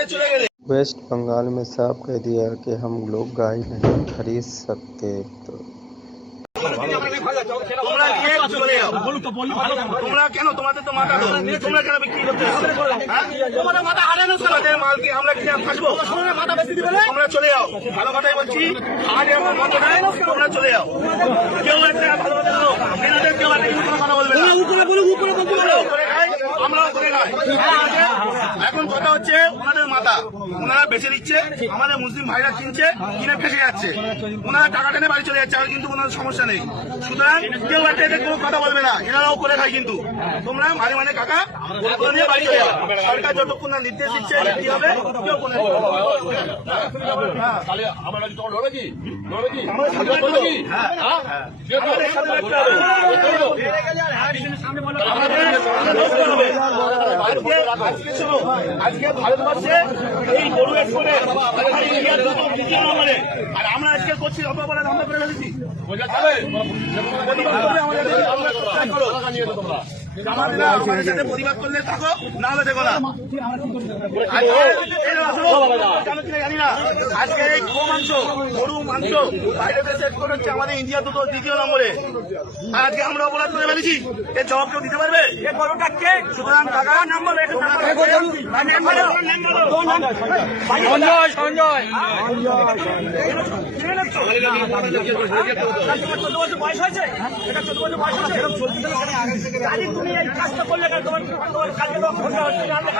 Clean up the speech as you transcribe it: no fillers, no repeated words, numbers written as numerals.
Waste Bengal में साफ कह दिया कि हम लोग गाय नहीं खरीद सकते। तो তোমরা কেন তোমাদের তো মাথা তোমরা কেন বিক্রি করতে তোমাদের মাথা হারানো তোমাদের মালকে আমরা কি থাকবো মাথা বেশি দিবে তোমরা চলে যাও ভালো কথাই বলছি আজ আমার মত নাই তোমরা চলে যাও কেউ একটা ভালো কথা বলো এনাদের কেউ একটা কথা বলবে না উপরে বলো উপরে বলতে বলো আমরাও করে খাই এখন কথা হচ্ছে ওনাদের মাথা ওনারা বেঁচে দিচ্ছে আমাদের মুসলিম ভাইরা কিনছে কিনে ফেসে যাচ্ছে ওনারা টাকা টেনে বাড়ি চলে যাচ্ছে আর কিন্তু ওনাদের সমস্যা নেই সুতরাং কেউ একটা এদের কোনো কথা বলবে না এনারাও করে খায় কিন্তু তোমরা মানে মানে কাকা নিয়ে বাড়ি চলে যাও সরকার যতক্ষণ না নির্দেশ দিচ্ছে কি হবে কেউ করে আজকে ভারতবর্ষে এই গরু এক্সপোর্টে দ্বিতীয় নম্বরে আর আমরা আজকে করছি অপরাধ আমরা করে ফেলেছি আমাদের সাথে প্রতিবাদ করলে থাকো না হলে দেখো না জানি না আজকে এই গো মাংস গরু মাংস বাইরে দেশে এক্সপোর্ট হচ্ছে আমাদের ইন্ডিয়া দুটো দ্বিতীয় নম্বরে আর আজকে আমরা অপরাধ করে ফেলেছি এর জবাব কেউ দিতে পারবে সুতরাং টাকা নাম্বার সঞ্জয় বয়স হয়েছে এটা 14 বছর বয়স হয়েছে এরকম চলতে তুমি এই কাজটা করলে তোমার কাজে আমরা